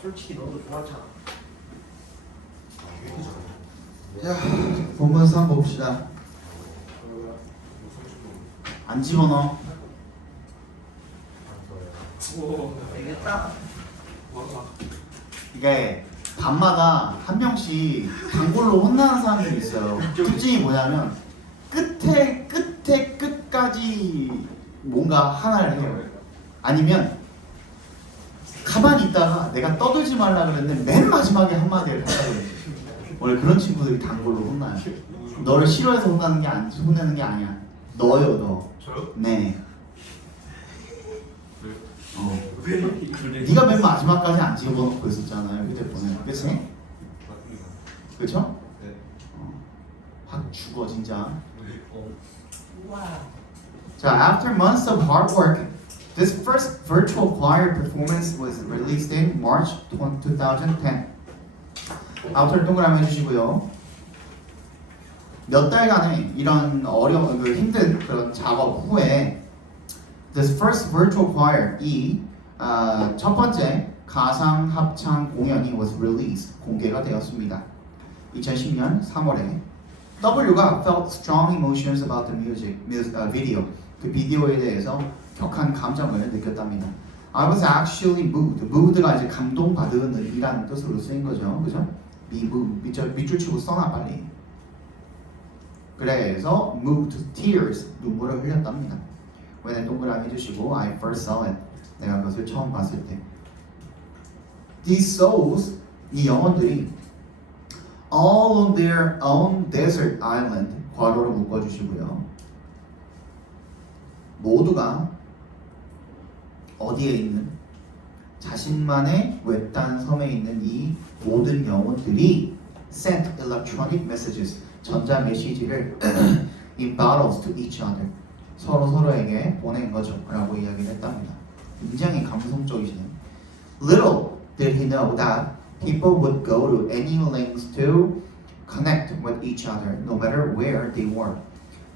솔직히 너도 좋았잖아. 자, 본문 3 봅시다. 안 집어넣어. 되겠다. 이게 밤마다 한 명씩 단골로 혼나는 사람들이 있어요. 특징이 뭐냐면 끝까지 뭔가 하나를 해요. 아니면 가만히 있다가 내가 떠들지 말라 그랬는데 맨 마지막에 한마디를 하려고 그래. 원래 그런 친구들이 단골로 혼나요. 너를 싫어해서 혼내는 게 아니야. 너요, 너. 저요? 네. 왜 그래? 네가 맨 마지막까지 안 집어넣고 있었잖아요, 휴대폰에. 그치? 맞습니다. 그쵸? 네. 확 죽어 진짜. 우와. 자, after months of hard work, this first virtual choir performance was released in March 2010. 아웃을 동그라미 해주시고요. 몇 달간의 이런 힘든 그런 작업 후에 this first virtual choir 첫 번째 가상 합창 공연이 was released 공개가 되었습니다. 2010년 3월에 W가 felt strong emotions about the video 그 비디오에 대해서 격한 감정을 느꼈답니다. I was actually moved. moved가 이제 감동받은 이라는 뜻으로 쓰인 거죠, 그죠? be moved 밑줄 치고 써놔 빨리. 그래서 moved to tears 눈물을 흘렸답니다. when 동그라미 해주시고 I first saw it 내가 그것을 처음 봤을 때 these souls 이 영혼들이 all on their own desert island 괄호로 묶어주시고요. 모두가 어디에 있는 자신만의 외딴 섬에 있는 이 모든 영혼들이 sent electronic messages 전자 메시지를 in bottles to each other 서로에게 보낸 거죠 라고 이야기를 했답니다. 굉장히 감성적이시네요. Little did he know that people would go to any lengths to connect with each other no matter where they were.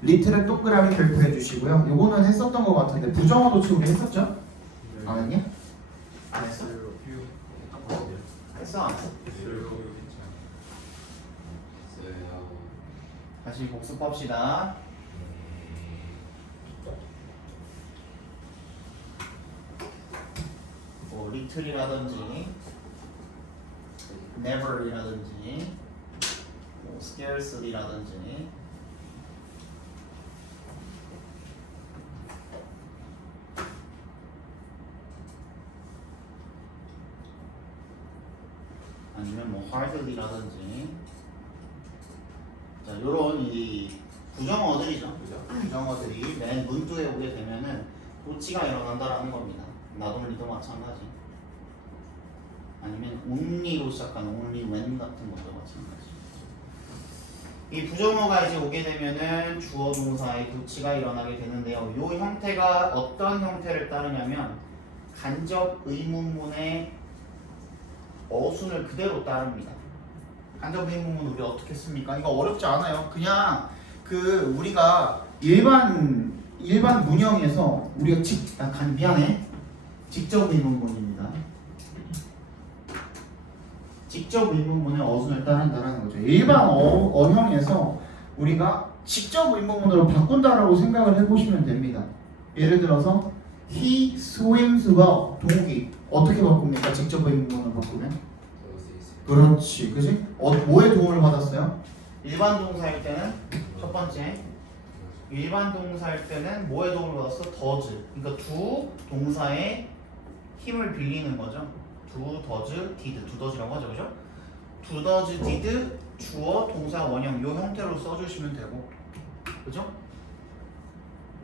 리틀을 동그라미 결표해 주시고요. 요거는 했었던 것 같은데 부정어도 우리 했었죠? 안 했냐? 안 했어? 했어 안 했어? 다시 복습합시다. 뭐 리틀이라든지 never이라든지 뭐 scarcely라든지 아니면 뭐 hardly라든지 자 요런 이 부정어들이죠. 그죠? 부정어들이 맨 문두에 오게 되면은 도치가 일어난다라는 겁니다. 나도리도 마찬가지. 아니면 only로 시작하는 only when 같은 것도 마찬가지. 이 부정어가 이제 오게 되면은 주어 동사의 도치가 일어나게 되는데요. 이 형태가 어떤 형태를 따르냐면 간접 의문문의 어순을 그대로 따릅니다. 간접 의문문 우리 어떻게 씁니까? 이거 어렵지 않아요. 그냥 그 우리가 일반 문형에서 우리가 미안해. 직접 의문문입니다. 직접 의문문의 어순을 따른다는 거죠. 일반 어형에서 우리가 직접 의문문으로 바꾼다라고 생각을 해보시면 됩니다. 예를 들어서 He swims well. 동욱이 어떻게 바꿉니까? 직접 의문문으로 바꾸면? 그렇지, 그지? 뭐에 도움을 받았어요? 일반 동사일 때는 첫 번째 일반 동사일 때는 뭐에 도움을 받았어? does. 그러니까 두 동사의 힘을 빌리는 거죠. do, does, did. do, does라고 하죠, 그죠? do, does, did 주어, 동사, 원형 이 형태로 써주시면 되고, 그죠?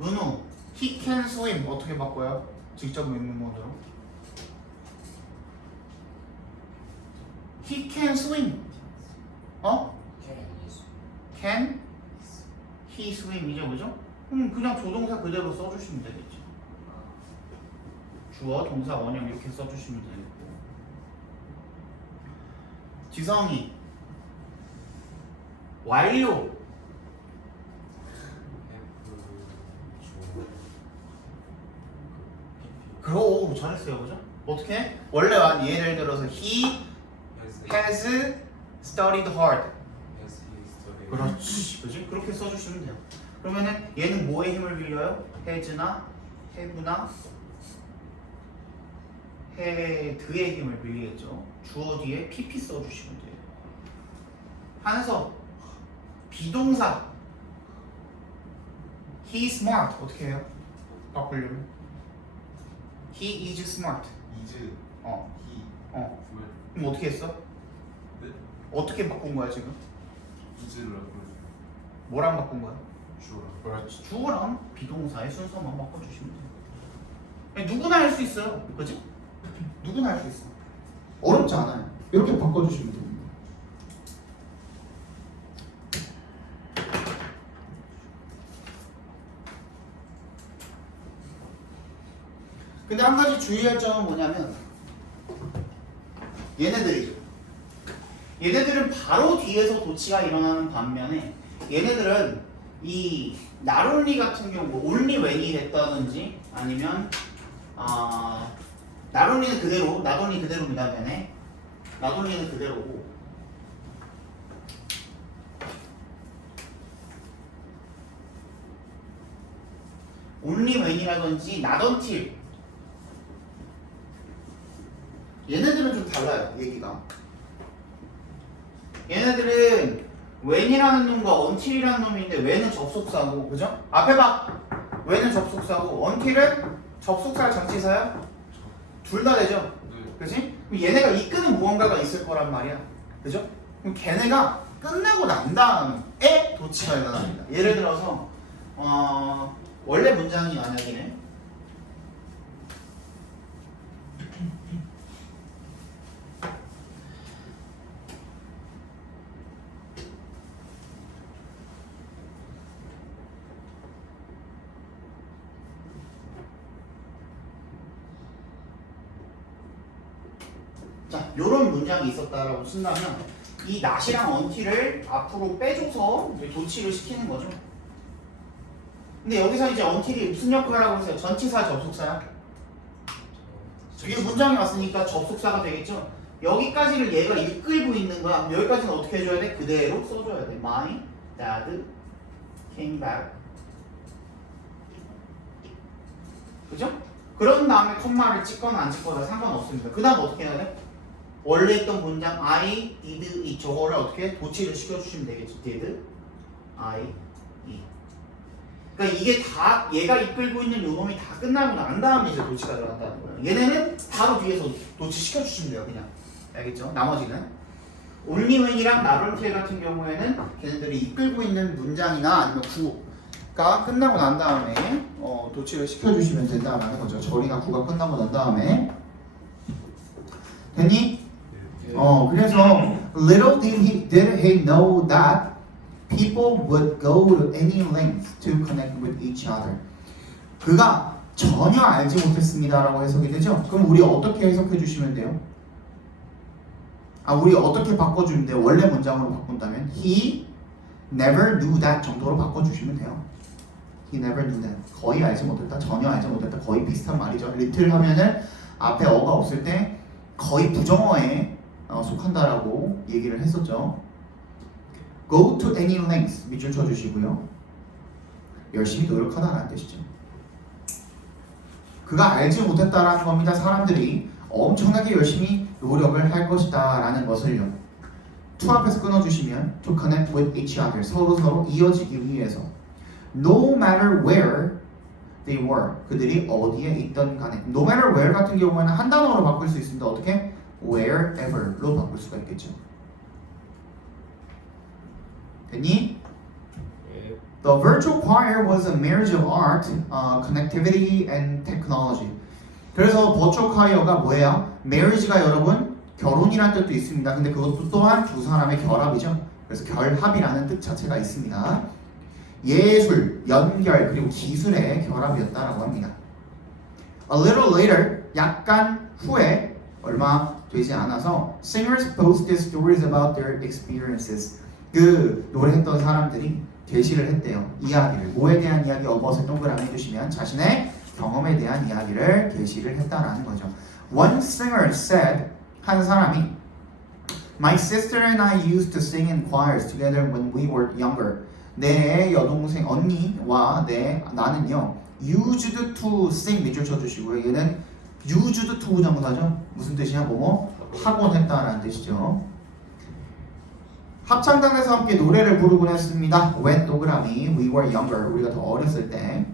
은우, he can swim 어떻게 바꿔요? 직접 의문문으로. He can swim. Can he swim이죠, 그죠? 그냥 조동사 그대로 써주시면 되겠죠. 주어, 동사, 원형 이렇게 써주시면 되겠고. 지성이 완료. 그럼 잘했어요, 그죠? 어떻게? 원래 예를 들어서 he has studied hard. 그렇지, 그지? 그렇게 써주시면 돼요. 그러면은 얘는 뭐의 힘을 빌려요? has나 have나 had의 힘을 빌리겠죠. 주어 뒤에 pp 써주시면 돼요. 한서 비동사 he smart 어떻게 해요? 바꾸려면 he is smart. 이즈 어, 히 그럼 어떻게 했어? 네? 어떻게 바꾼 거야 지금? 이즈를 바꾸면 뭐랑 바꾼 거야? 주어라. 그렇지. 주어랑 비동사의 순서만 바꿔주시면 돼요. 누구나 할 수 있어요. 그지? 누구나 할 수 있어. 어렵지 않아요. 이렇게 바꿔주시면 됩니다. 근데 한 가지 주의할 점은 뭐냐면 얘네들은 바로 뒤에서 도치가 일어나는 반면에 얘네들은 이 not only 같은 경우 only when이 됐다든지 아니면 not only는 그대로 not only 그대로입니다. 면에 not only는 그대로고 only when이라든지 not until 얘네들은 좀 달라요. 얘기가 얘네들은 when이라는 놈과 until이라는 놈이 있는데 when은 접속사고 그죠? 앞에 봐 when은 접속사고 until은 접속사 전치사야? 둘 다 되죠? 그지? 그럼 얘네가 이끄는 무언가가 있을 거란 말이야 그죠? 그럼 걔네가 끝나고 난 다음에 도치가 일어납니다. 예를 들어서 원래 문장이 만약에 자, 요런 문장이 있었다라고 쓴다면 이 not이랑 until을 앞으로 빼줘서 이제 도치를 시키는 거죠. 근데 여기서 이제 until이 무슨 역할을 하고 있어요? 전치사 접속사야? 이게 문장이 왔으니까 접속사가 되겠죠? 여기까지를 얘가 이끌고 있는 거야. 여기까지는 어떻게 해줘야 돼? 그대로 써줘야 돼. My dad came back. 그죠? 그런 다음에 컴마를 찍거나 안 찍거나 상관없습니다. 그 다음 어떻게 해야 돼? 원래 있던 문장 I, did, it 저거를 어떻게 도치를 시켜주시면 되겠죠. did, I, it. 그러니까 이게 다 얘가 이끌고 있는 요놈이 다 끝나고 난 다음에 이제 도치가 들어간다는 거예요. 얘네는 바로 뒤에서 도치 시켜주시면 돼요. 그냥 알겠죠? 나머지는 only when이랑 not until 같은 경우에는 걔네들이 이끌고 있는 문장이나 아니면 구가 끝나고 난 다음에 도치를 시켜주시면 된다는 거죠. 절이나 구가 끝나고 난 다음에 됐니? 그래서 little did he know that people would go to any length to connect with each other. 그가 전혀 알지 못했습니다라고 해석이 되죠. 그럼 우리 어떻게 해석해 주시면 돼요? 우리 어떻게 바꿔주면 돼요? 원래 문장으로 바꾼다면 he never knew that 정도로 바꿔주시면 돼요. He never knew that. 거의 알지 못했다, 전혀 알지 못했다, 거의 비슷한 말이죠. little 하면은 앞에 어가 없을 때 거의 부정어에 속한다라고 얘기를 했었죠. Go to any length 밑줄 쳐주시고요. 열심히 노력하다라는 뜻이죠. 그가 알지 못했다라는 겁니다. 사람들이 엄청나게 열심히 노력을 할 것이다 라는 것을요. to 앞에서 끊어주시면 to connect with each other 서로 이어지기 위해서 no matter where they were 그들이 어디에 있던 간에 no matter where 같은 경우에는 한 단어로 바꿀 수 있습니다. 어떻게? wherever로 바꿀 수가 있겠죠. 됐니? The virtual choir was a marriage of art, connectivity and technology. 그래서 virtual choir가 뭐예요? marriage가 여러분 결혼이란 뜻도 있습니다. 근데 그것도 또한 두 사람의 결합이죠. 그래서 결합이라는 뜻 자체가 있습니다. 예술, 연결 그리고 기술의 결합이었다라고 합니다. A little later, 약간 후에 얼마 되지 않아서 singers posted stories about their experiences. 그 노래했던 사람들이 게시를 했대요. 이야기를 뭐에 대한 이야기 어버스 동그라미 해주시면 자신의 경험에 대한 이야기를 게시를 했다라는 거죠. One singer said, 한 사람이 My sister and I used to sing in choirs together when we were younger. 내 여동생 언니와 나는요 used to sing 밑줄 쳐주시고요. 얘는 used to 부정사죠. 무슨 뜻이냐? 뭐뭐 하곤 했다라는 뜻이죠. 합창단에서 함께 노래를 부르곤 했습니다. When 동그라미 we were younger 우리가 더 어렸을 때.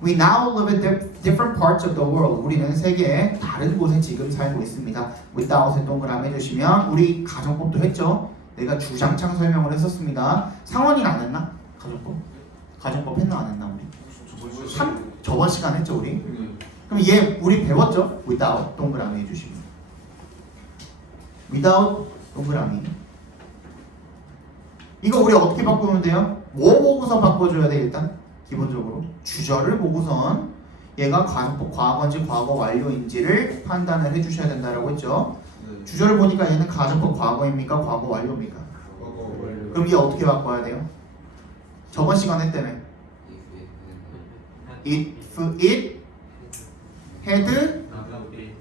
We now live in different parts of the world. 우리는 세계의 다른 곳에 지금 살고 있습니다. Without 동그라미 해주시면 우리 가정법도 했죠. 내가 주장창 설명을 했었습니다. 상원이는 안 했나? 가정법 했나 안 했나 우리? 저번 시간 했죠 우리? 그럼 얘 우리 배웠죠? Without 동그라미 해주시면 Without 동그라미 이거 우리 어떻게 바꾸면 돼요? 뭐 보고서 바꿔줘야 돼 일단? 기본적으로 주절을 보고선 얘가 가정법 과거인지 과거 완료인지를 판단을 해주셔야 된다라고 했죠. 주절을 보니까 얘는 가정법 과거입니까? 과거 완료입니까? 그럼 얘 어떻게 바꿔야 돼요? 저번 시간 했다며 If it had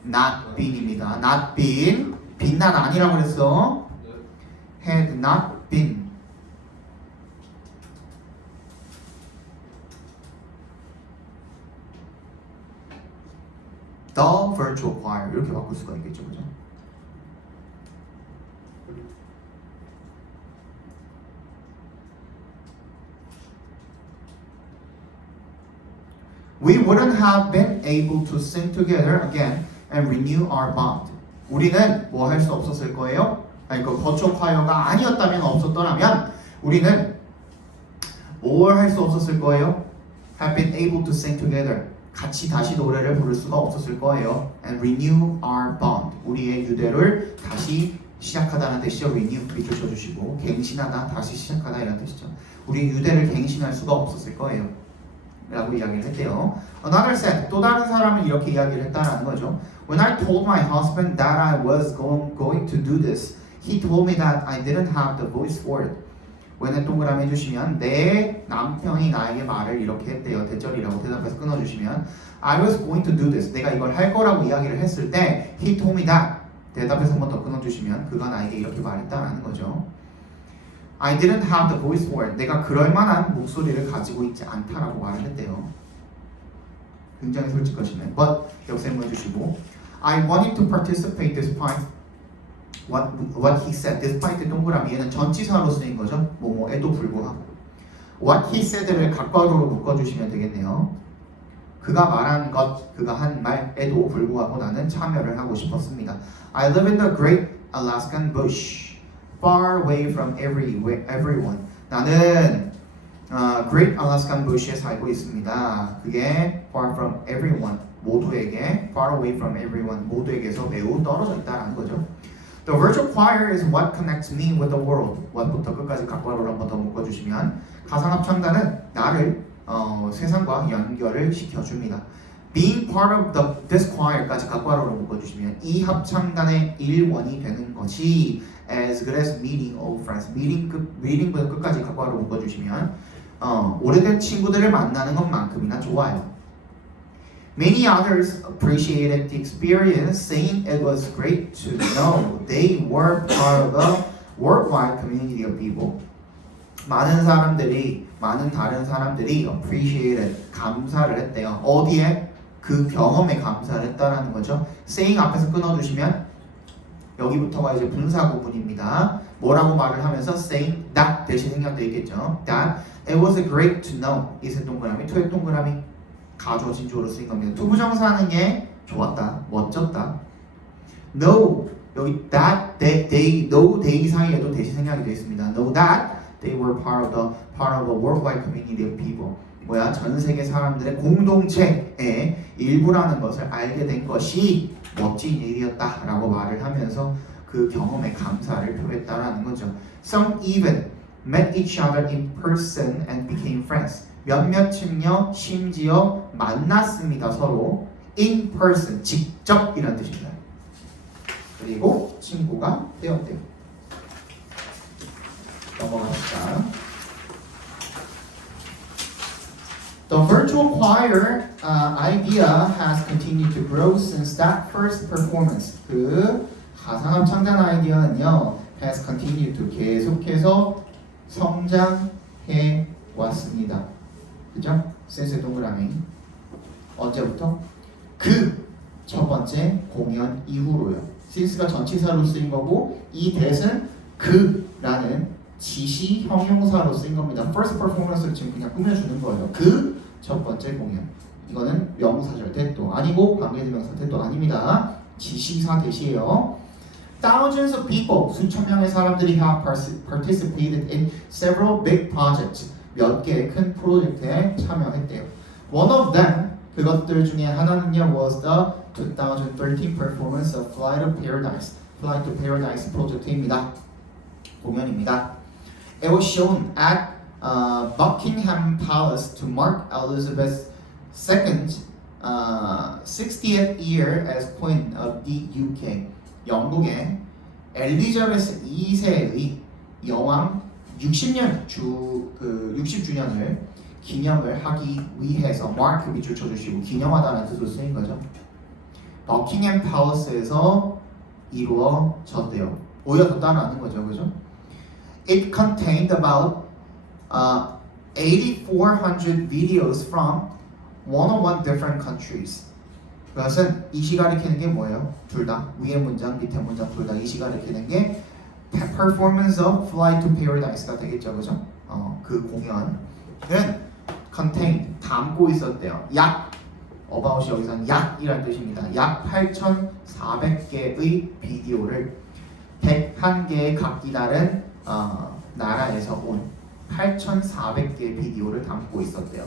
not been입니다. Not been been 난 아니라고 그랬어. Had not been The virtual choir 이렇게 바꿀 수가 있겠죠, 그죠? We wouldn't have been able to sing together again and renew our bond. 우리는 뭐 할 수 없었을 거예요? 아니 그 virtual choir가 아니었다면 없었더라면 우리는 뭘 할 수 없었을 거예요? Have been able to sing together. 같이 다시 노래를 부를 수가 없었을 거예요. And renew our bond. 우리의 유대를 다시 시작하다는 뜻이죠. renew 밑줄 쳐주시고 갱신하다, 다시 시작하다 이런 뜻이죠. 우리 유대를 갱신할 수가 없었을 거예요. 라고 이야기를 했대요. Another said, 또 다른 사람은 이렇게 이야기를 했다라는 거죠. When I told my husband that I was going to do this, he told me that I didn't have the voice for it. when에 동그라미 해주시면 내 남편이 나에게 말을 이렇게 했대요. 대절이라고 대답해서 끊어주시면 I was going to do this. 내가 이걸 할 거라고 이야기를 했을 때 He told me that. 대답해서 한 번 더 끊어주시면 그가 나에게 이렇게 말했다라는 거죠. I didn't have the voice for it. 내가 그럴 만한 목소리를 가지고 있지 않다라고 말을 했대요. 굉장히 솔직하시네. But 역세모 해주시고 I wanted to participate despite what he said. despite 동그라미 얘는 전치사로 쓰인 거죠. 뭐뭐에도 불구하고. What he said를 갓괄호로 묶어주시면 되겠네요. 그가 말한 것, 그가 한 말에도 불구하고 나는 참여를 하고 싶었습니다. I live in the great Alaskan bush, far away from everyone. 나는 Great Alaskan bush에 살고 있습니다. 그게 far from everyone, 모두에게 far away from everyone, 모두에게서 매우 떨어져 있다라는 거죠. The virtual choir is what connects me with the world. what부터 끝까지 갓괄호를 한 번 더 묶어주시면 가상합창단은 나를 세상과 연결을 시켜줍니다. Being part of this choir까지 갓괄호로 묶어주시면 이 합창단의 일원이 되는 것이 as good as meeting old friends. meeting부터 끝까지 갓괄호로 묶어주시면 오래된 친구들을 만나는 것만큼이나 좋아요. Many others appreciated the experience, saying it was great to know they were part of a worldwide community of people. 많은 다른 사람들이 appreciated, 감사를 했대요. 어디에? 그 경험에 감사를 했다라는 거죠. saying 앞에서 끊어주시면 여기부터가 이제 분사 구문입니다. 뭐라고 말을 하면서 saying that 대신 생략되어 있겠죠. That it was great to know. 이세 동그라미, 토의 동그라미 가조 진주어로 쓰인 겁니다. 투부정사는 게 좋았다, 멋졌다. Know 여기 that, they, know, they 사이에도 대신 생략이 되어 있습니다. Know that they were part of a worldwide community of people. 뭐야? 전 세계 사람들의 공동체의 일부라는 것을 알게 된 것이 멋진 일이었다라고 말을 하면서 그 경험에 감사를 표했다라는 거죠. Some even met each other in person and became friends. 몇몇은요 심지어 만났습니다. 서로 in person, 직접이라는 뜻입니다. 그리고 친구가 되었대요. 넘어갑시다. The virtual choir idea has continued to grow since that first performance. 그 가상합창단 아이디어는요, has continued to 계속해서 성장해 왔습니다. 그죠? 센스의 동그라미. 언제부터? 그 첫 번째 공연 이후로요. since가 전치사로 쓰인 거고 이 that은 그라는 지시 형용사로 쓰인 겁니다. first performance를 지금 그냥 꾸며주는 거예요. 그 첫 번째 공연. 이거는 명사절 that도 아니고 관계대명사 that도 아닙니다. 지시사 that이에요. Thousands of people, 수천 명의 사람들이 have participated in several big projects. 몇 개의 큰 프로젝트에 참여했대요. One of them, 그것들 중에 하나는요, was the 2013 performance of Flight of Paradise. Flight to Paradise 프로젝트입니다. 공연입니다. It was shown at Buckingham Palace to mark Elizabeth II's 60th year as Queen of the UK. 영국의 엘리자베스 2세의 여왕 60주년을 기념을 하기 위해서 마크 밑줄 쳐주시고 기념하다는 뜻으로 쓰인 거죠. 버킹엄 팔레스에서 이루어졌대요. 오히려 더 따라하는 거죠, 그죠? It contained about 8,400 videos from 101 different countries. 그것은 이시 가리키는 게 뭐예요? 둘 다 위에 문장, 밑에 문장 둘 다 이시 가리키는 게 performance of Flight to Paradise가 되겠죠, 그죠? 그 공연은 contain 담고 있었대요. 약 about이 여기서는 약이란 뜻입니다. 약 8,400개의 비디오를 101개의 각기 다른 나라에서 온 8,400개의 비디오를 담고 있었대요.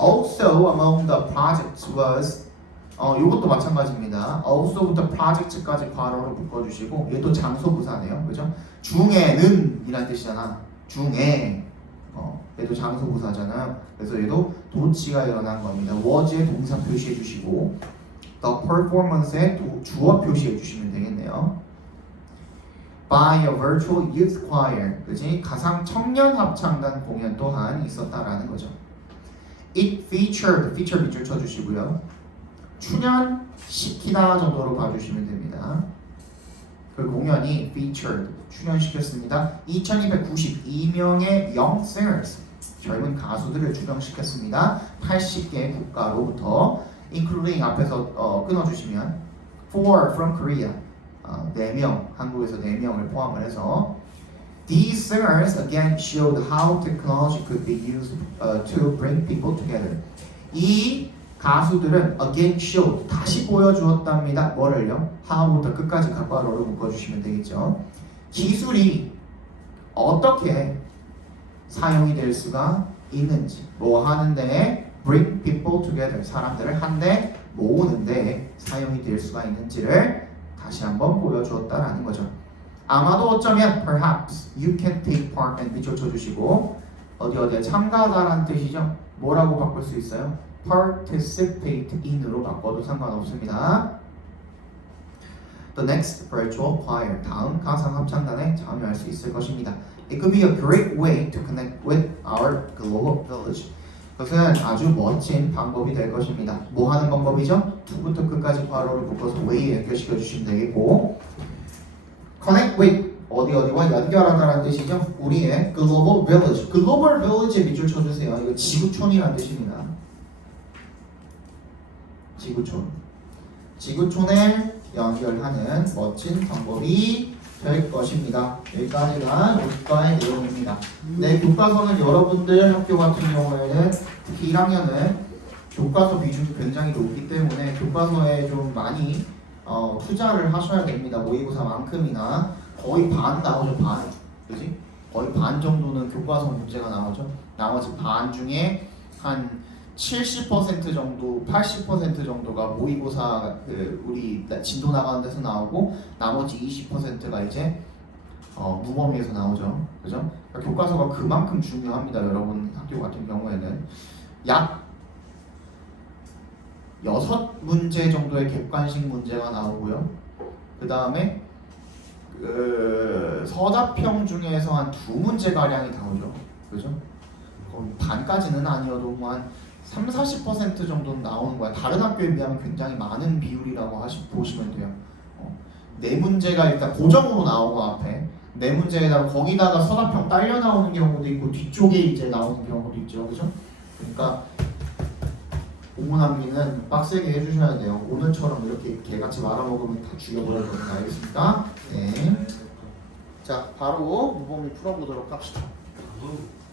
Also among the projects was 이것도 마찬가지입니다. also부터 project까지 괄호로 묶어주시고 얘도 장소부사네요, 그죠? 중에는 이란 뜻이잖아. 중에 얘도 장소부사잖아요. 그래서 얘도 도치가 일어난 겁니다. was에 동사 표시해 주시고 the performance에 주어 표시해 주시면 되겠네요. By a virtual youth choir, 그지? 가상 청년 합창단 공연 또한 있었다라는 거죠. It featured, feature 밑줄 쳐주시고요. 출연시키다 정도로 봐주시면 됩니다. 그 공연이 featured, 출연시켰습니다. 2,292명의 young singers, 젊은 가수들을 출연시켰습니다. 80개 국가로부터 including 앞에서 끊어주시면 4 from Korea, 4명, 한국에서 4명을 포함을 해서 These singers again showed how technology could be used to bring people together. 이 가수들은 again showed, 다시 보여주었답니다. 뭐를요? how부터 끝까지 각괄호로 묶어주시면 되겠죠. 기술이 어떻게 사용이 될 수가 있는지, 뭐 하는데 bring people together, 사람들을 한데 모으는데 사용이 될 수가 있는지를 다시 한번 보여주었다라는 거죠. 아마도 어쩌면 perhaps you can take part and 밑줄 쳐주시고 어디에 참가하다라는 뜻이죠. 뭐라고 바꿀 수 있어요? participate in으로 바꿔도 상관없습니다. The next virtual choir, 다음 가상 합창단에 참여할 수 있을 것입니다. It could be a great way to connect with our global village. 그것은 아주 멋진 방법이 될 것입니다. 뭐 하는 방법이죠? to부터 끝까지 괄호를 묶어서 way에 연결시켜 주시면 되겠고 connect with 어디와 연결하다라는 뜻이죠. 우리의 global village. global village에 밑줄 쳐주세요. 이거 지구촌이라는 뜻입니다. 지구촌에 연결하는 멋진 방법이 될 것입니다. 여기까지가 교과의 내용입니다. 네, 교과서는 여러분들 학교 같은 경우에는 특히 1학년은 교과서 비중이 굉장히 높기 때문에 교과서에 좀 많이 투자를 하셔야 됩니다. 모의고사만큼이나 거의 반 나오죠. 반, 그지? 거의 반 정도는 교과서 문제가 나오죠. 나머지 반 중에 한 70% 정도, 80% 정도가 모의고사 우리 진도 나가는 데서 나오고 나머지 20%가 이제 무범위에서 나오죠. 그죠? 그러니까 교과서가 그만큼 중요합니다. 여러분 학교 같은 경우에는 약 6문제 정도의 객관식 문제가 나오고요. 그 다음에 서답형 중에서 한 2문제 가량이 나오죠. 그죠? 반까지는 아니어도 뭐 한 30-40% 정도는 나오는 거야. 다른 학교에 비하면 굉장히 많은 비율이라고 보시면 돼요. 네 문제가 일단 고정으로 나오고 앞에 네 문제에다가 거기다가 서답형 딸려 나오는 경우도 있고 뒤쪽에 이제 나오는 경우도 있죠, 그죠? 그러니까 오문함기는 빡세게 해주셔야 돼요. 오늘처럼 이렇게 개같이 말아먹으면 다 죽여버릴 겁니다. 알겠습니까? 네. 자, 바로 무범위 풀어보도록 합시다. 어.